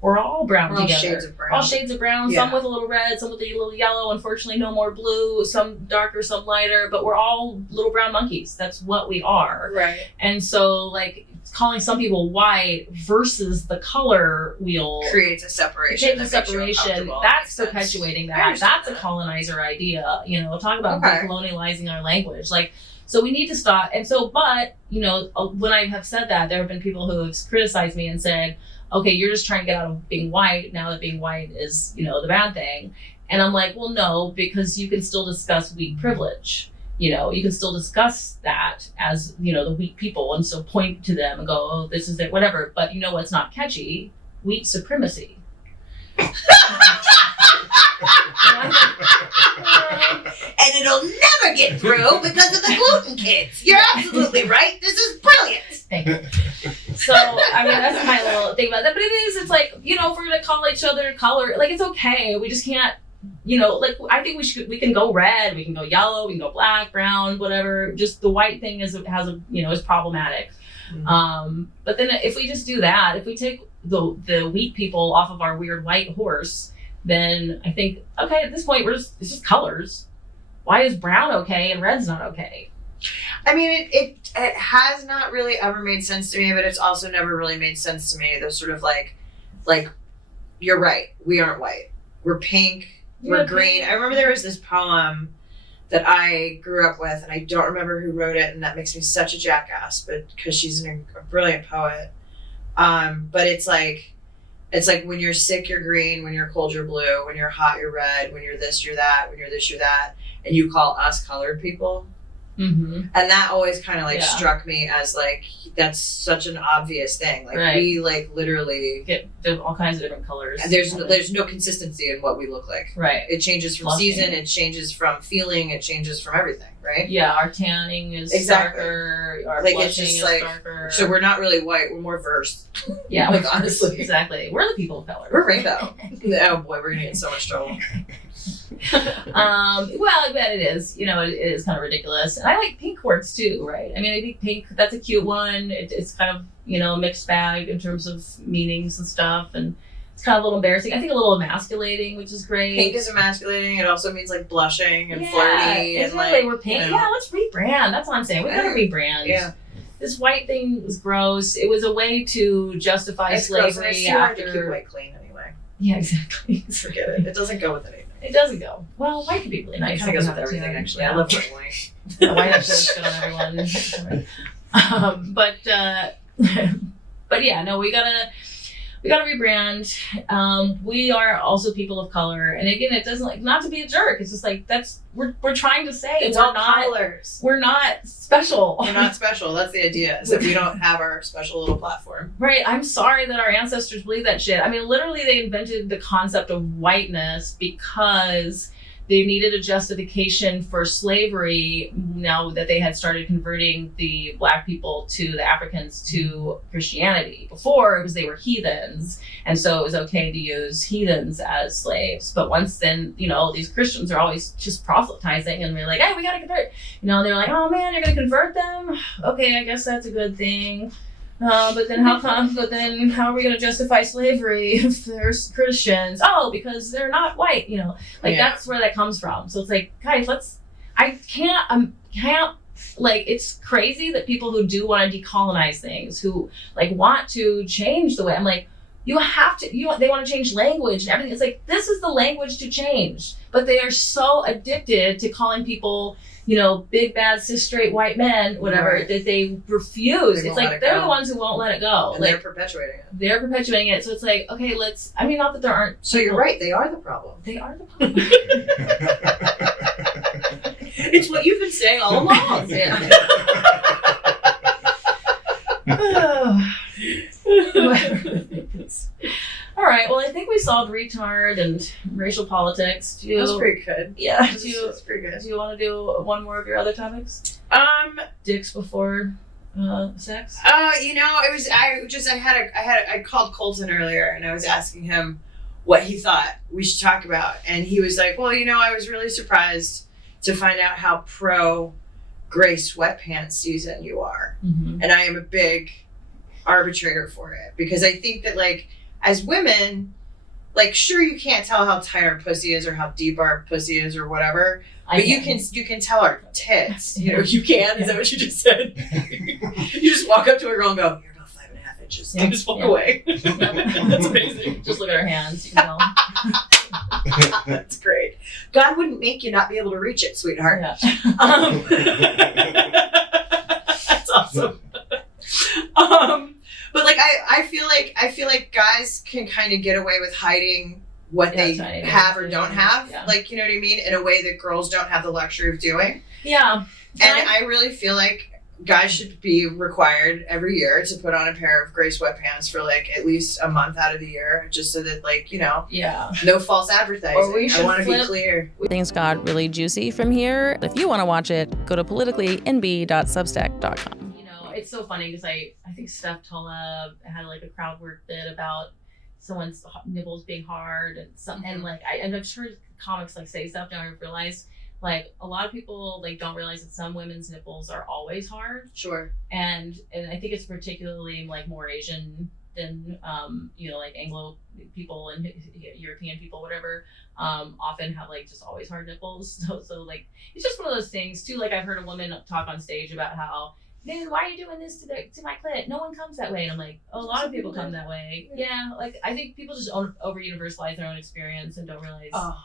We're all brown together. All shades of brown. All shades of brown. Some with a little red, some with a little yellow. Unfortunately, no more blue. Some darker, some lighter. But we're all little brown monkeys. That's what we are. Right. And so, like, calling some people white versus the color wheel creates a separation. That's perpetuating that. That's a colonizer idea. Talk about decolonializing our language. Like, so we need to stop. And so, but, when I have said that, there have been people who have criticized me and said, okay, you're just trying to get out of being white now that being white is, the bad thing. And I'm like, well, no, because you can still discuss weak privilege. You can still discuss that as, the weak people. And so point to them and go, oh, this is it, whatever. But what's not catchy? Wheat supremacy. And it'll never get through because of the gluten kids. You're absolutely right. This is brilliant. Thank you. So, that's my little thing about that. But it's like, if we're going to call each other color, like, it's okay. We just can't, I think we can go red, we can go yellow, we can go black, brown, whatever. Just the white thing is problematic. Mm-hmm. But then if we just do that, if we take the wheat people off of our weird white horse, then I think, okay, at this point, it's just colors. Why is brown okay and red's not okay? It has not really ever made sense to me, but it's also never really made sense to me. They're sort of like, you're right. We aren't white. We're pink. We're green. I remember there was this poem that I grew up with, and I don't remember who wrote it, and that makes me such a jackass, but because she's a brilliant poet. But it's like when you're sick, you're green. When you're cold, you're blue. When you're hot, you're red. When you're this, you're that. When you're this, you're that. And you call us colored people. Mm-hmm. And that always kind of struck me as that's such an obvious thing. We literally get all kinds of different colors. And there's no consistency in what we look like. Right. It changes from season. It changes from feeling. It changes from everything. Right. Yeah. Our tanning is darker. Our blushing is darker. So we're not really white. We're more verse. Yeah. Honestly. Exactly. We're the people of color. We're rainbow. Oh boy, we're gonna get in so much trouble. Well, but it is, it is kind of ridiculous. And I like pink quartz too, right? I think pink, that's a cute one. It's kind of, a mixed bag in terms of meanings and stuff. And it's kind of a little embarrassing. I think a little emasculating, which is great. Pink is emasculating. It also means blushing and flirty. And we're pink. Yeah, let's rebrand. That's what I'm saying. We gotta rebrand. Yeah. This white thing was gross. It was a way to justify slavery after. To keep white clean anyway. Yeah, exactly. Forget it. It doesn't go with anything. It doesn't go. Well, white can be really nice. It kind of goes with everything, actually. Yeah. I love wearing white. White looks good on everyone. But yeah, no, we gotta rebrand. We are also people of color, and again, it doesn't not to be a jerk. It's just we're trying to say it's all colors. We're not special. We're not special. That's the idea. Is that we don't have our special little platform. Right. I'm sorry that our ancestors believe that shit. Literally, they invented the concept of whiteness because they needed a justification for slavery now that they had started converting the black people to the Africans to Christianity. Before, it was they were heathens, and so it was okay to use heathens as slaves. But once then, these Christians are always just proselytizing, and we're like, hey, we gotta convert. And they're like, oh man, you're gonna convert them? Okay, I guess that's a good thing. But then how are we going to justify slavery if they're Christians? Oh, because they're not white, that's where that comes from. So it's like, guys, I can't, it's crazy that people who do want to decolonize things, who want to change the way, I'm like, you have to, they want to change language and everything. It's like, this is the language to change, but they are so addicted to calling people, big bad cis straight white men, whatever, that they refuse. It's like they're the ones who won't let it go. And they're perpetuating it. They're perpetuating it. So it's like, okay, not that there aren't. So you're right. They are the problem. They are the problem. It's what you've been saying all along. Yeah. All right. Well, I think we solved retard and racial politics. That was pretty good. Yeah. That's pretty good. Do you want to do one more of your other topics? Dicks before Sex? I called Colton earlier and I was asking him what he thought we should talk about. And he was like, well, I was really surprised to find out how pro gray sweatpants season you are. Mm-hmm. And I am a big arbitrator for it because I think that like as women, like sure you can't tell how tight our pussy is or how deep our pussy is or whatever, but you can tell our tits. You can. Is that what you just said? You just walk up to a girl and go, you're about 5.5 inches. And just walk away. That's amazing. Just look at her hands. That's great. God wouldn't make you not be able to reach it, sweetheart. Yeah. That's awesome. But like I feel like guys can kind of get away with hiding what they have or don't have. Yeah. Like, you know what I mean? In a way that girls don't have the luxury of doing. Yeah. And I really feel like guys should be required every year to put on a pair of gray sweatpants for like at least a month out of the year, just so that like, no false advertising. I want to be clear. Things got really juicy from here. If you want to watch it, go to politicallynb.substack.com. It's so funny because I think Steph Tola had like a crowd work bit about someone's nipples being hard and something, and like and I'm sure comics like say stuff. Now I realize like a lot of people like don't realize that some women's nipples are always hard. Sure. And I think it's particularly like more Asian than like Anglo people and European people, whatever, often have like just always hard nipples. So like it's just one of those things too. Like I've heard a woman talk on stage about how, man, why are you doing this to my clit? No one comes that way. And I'm like, a lot of people come that way. Yeah, like I think people just over universalize their own experience and don't realize 100%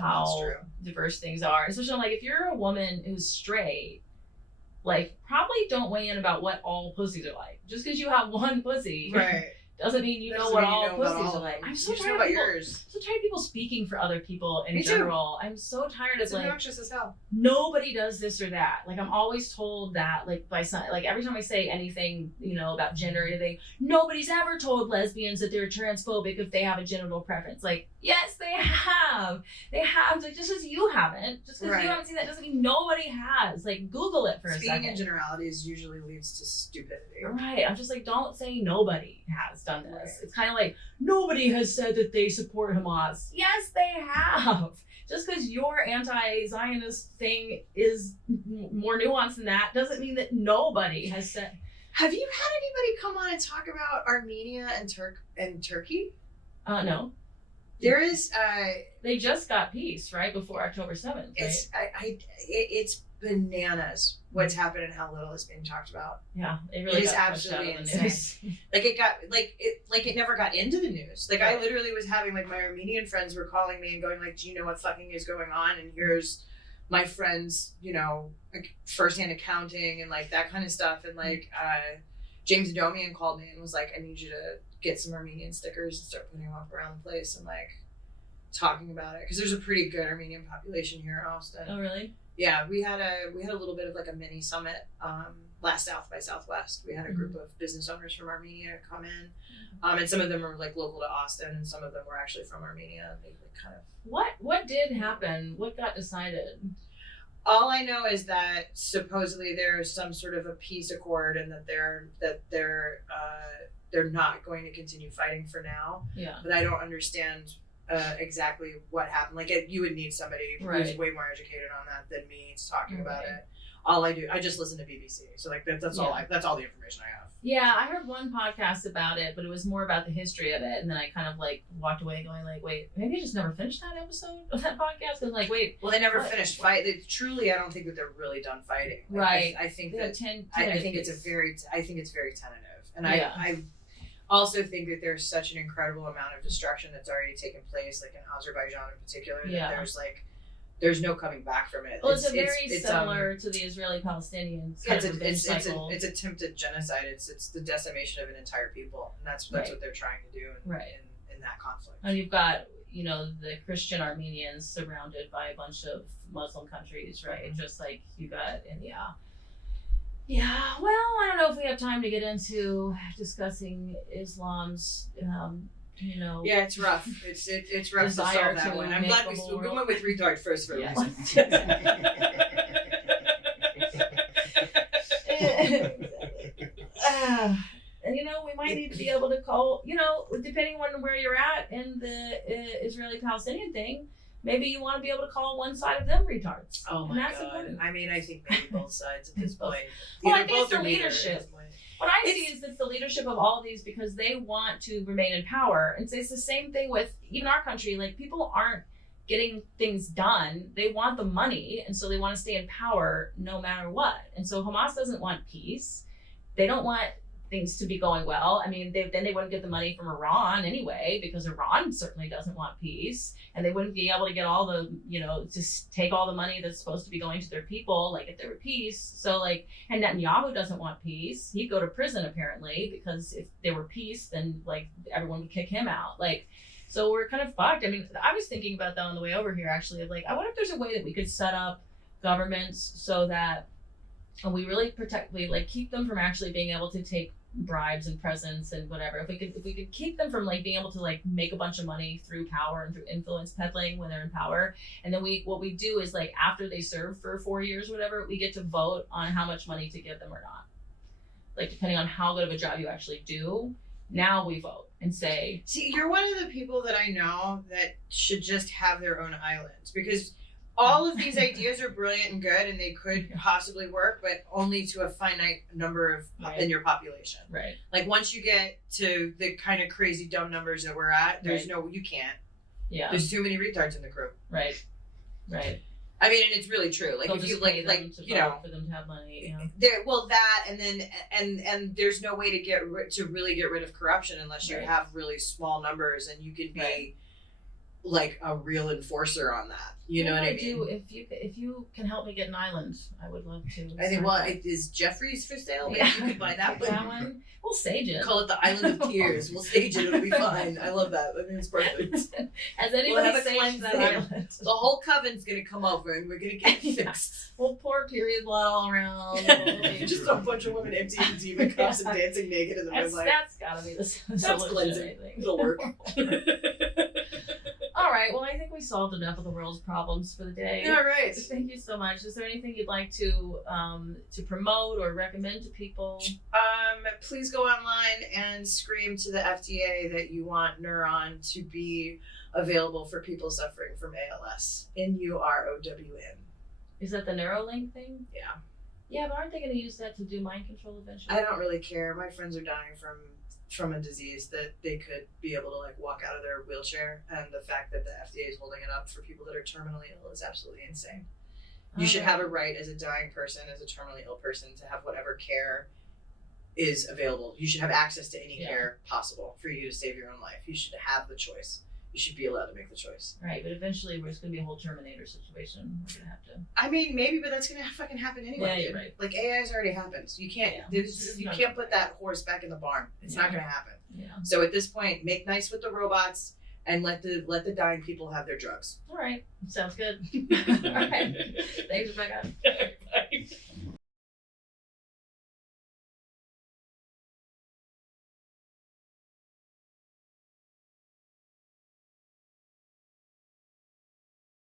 how diverse things are. Especially like if you're a woman who's straight, like probably don't weigh in about what all pussies are like. Just because you have one pussy, right, doesn't mean you know what all pussies are like. I'm so tired of people speaking for other people in general. I'm so tired of like obnoxious as hell. Nobody does this or that. Like I'm always told that like by some, like every time I say anything about gender or anything, nobody's ever told lesbians that they're transphobic if they have a genital preference. Like yes, they have. Like just as you haven't, just because you haven't seen that doesn't mean nobody has. Like Google it for a second. Speaking in generalities usually leads to stupidity. Right. I'm just like, don't say nobody has done this. Right. It's kind of like nobody has said that they support Hamas. Yes, they have. Just because your anti-Zionist thing is more nuanced than that doesn't mean that nobody has said. Have you had anybody come on and talk about Armenia and Turkey? No. There is. They just got peace right before October 7th. Right? It's bananas what's happened and how little is being talked about. Yeah, it is absolutely insane. It never got into the news. Like I literally was having like my Armenian friends were calling me and going like, do you know what fucking is going on? And here's my friends, like firsthand accounting and like that kind of stuff. And like James Adomian called me and was like, I need you to get some Armenian stickers and start putting them up around the place and like talking about it because there's a pretty good Armenian population here in Austin. Oh really? Yeah, we had a little bit of like a mini summit last South by Southwest. We had a group of business owners from Armenia come in, and some of them were like local to Austin, and some of them were actually from Armenia. They kind of what did happen? What got decided? All I know is that supposedly there's some sort of a peace accord, and that they're not going to continue fighting for now. Yeah, but I don't understand exactly what happened. Like you would need somebody who's way more educated on that than me talking about it. All I do, I just listen to BBC. So like that's all that's all the information I have. Yeah, I heard one podcast about it, but it was more about the history of it, and then I kind of like walked away going like, wait, maybe I just never finished that episode of that podcast. Because like, wait, well, they never finised fight. Truly, I don't think that they're really done fighting. Right. I think that I think it's very tentative, and I also think that there's such an incredible amount of destruction that's already taken place, like in Azerbaijan in particular, that there's no coming back from it. Well, it's very similar to the Israeli-Palestinian cycle. It's attempted genocide. It's the decimation of an entire people, and that's what they're trying to do in that conflict. And you've got the Christian Armenians surrounded by a bunch of Muslim countries, right? Mm-hmm. Just like you got in Yeah, well, I don't know if we have time to get into discussing Islam's, Yeah, it's rough. It's rough to solve that one. I'm glad we went with retard first for a reason. And, we might need to be able to call, depending on where you're at in the Israeli-Palestinian thing, maybe you want to be able to call one side of them retards. Oh my God. Important. I mean, I think maybe both sides at this point. Well, I think it's the leadership. What I see is it's the leadership of all of these because they want to remain in power. And it's the same thing with even our country. Like, people aren't getting things done. They want the money. And so they want to stay in power no matter what. And so Hamas doesn't want peace. They don't want things to be going well. I mean, then they wouldn't get the money from Iran anyway, because Iran certainly doesn't want peace, and they wouldn't be able to get all the, just take all the money that's supposed to be going to their people, like if there were peace. So and Netanyahu doesn't want peace. He'd go to prison apparently, because if there were peace, then everyone would kick him out. So we're kind of fucked. I mean, I was thinking about that on the way over here actually, of I wonder if there's a way that we could set up governments so that we really keep them from actually being able to take bribes and presents and whatever. If we could keep them from being able to make a bunch of money through power and through influence peddling when they're in power, and then what we do is after they serve for 4 years or whatever, we get to vote on how much money to give them or not. Depending on how good of a job you actually do, now we vote and say. See, you're one of the people that I know that should just have their own islands, because all of these ideas are brilliant and good, and they could possibly work, but only to a finite number in your population. Right. Once you get to the kind of crazy dumb numbers that we're at, you can't. Yeah. There's too many retards in the crew. Right. I mean, and it's really true. If you for them to have money. That, and then and there's no way to really get rid of corruption unless you have really small numbers, and you can be a real enforcer on that. You know what I mean? If you can help me get an island, I would love to. I think, is Jeffrey's for sale? Maybe you could buy that one. We'll stage it. Call it the Island of Tears. We'll stage it. It'll be fine. I love that. I think it's perfect. Has anybody staged that island? The whole coven's going to come over and we're going to get it fixed. We'll pour period blood all around. Just a bunch of women emptying diva cups and dancing naked in the moonlight. That's got to be the solution. That's cleansing. It'll work. All right. Well, I think we solved enough of the world's problems for the day. All right. Thank you so much. Is there anything you'd like to promote or recommend to people? Please go online and scream to the FDA that you want Neuron to be available for people suffering from ALS. NUROWN. Is that the Neuralink thing? Yeah. Yeah, but aren't they going to use that to do mind control eventually? I don't really care. My friends are dying from a disease that they could be able to walk out of their wheelchair, and the fact that the FDA is holding it up for people that are terminally ill is absolutely insane. You should have a right as a dying person, as a terminally ill person, to have whatever care is available. You should have access to any care possible for you to save your own life. You should have the choice. You should be allowed to make the choice. Right, but eventually there's going to be a whole Terminator situation. We're going to have to. I mean, maybe, but that's going to fucking happen anyway. Yeah, you're right. AI's already happened. So you can't. You can't put that horse back in the barn. It's not going to happen. Yeah. So at this point, make nice with the robots and let the dying people have their drugs. All right, sounds good. All right, thanks, Rebecca.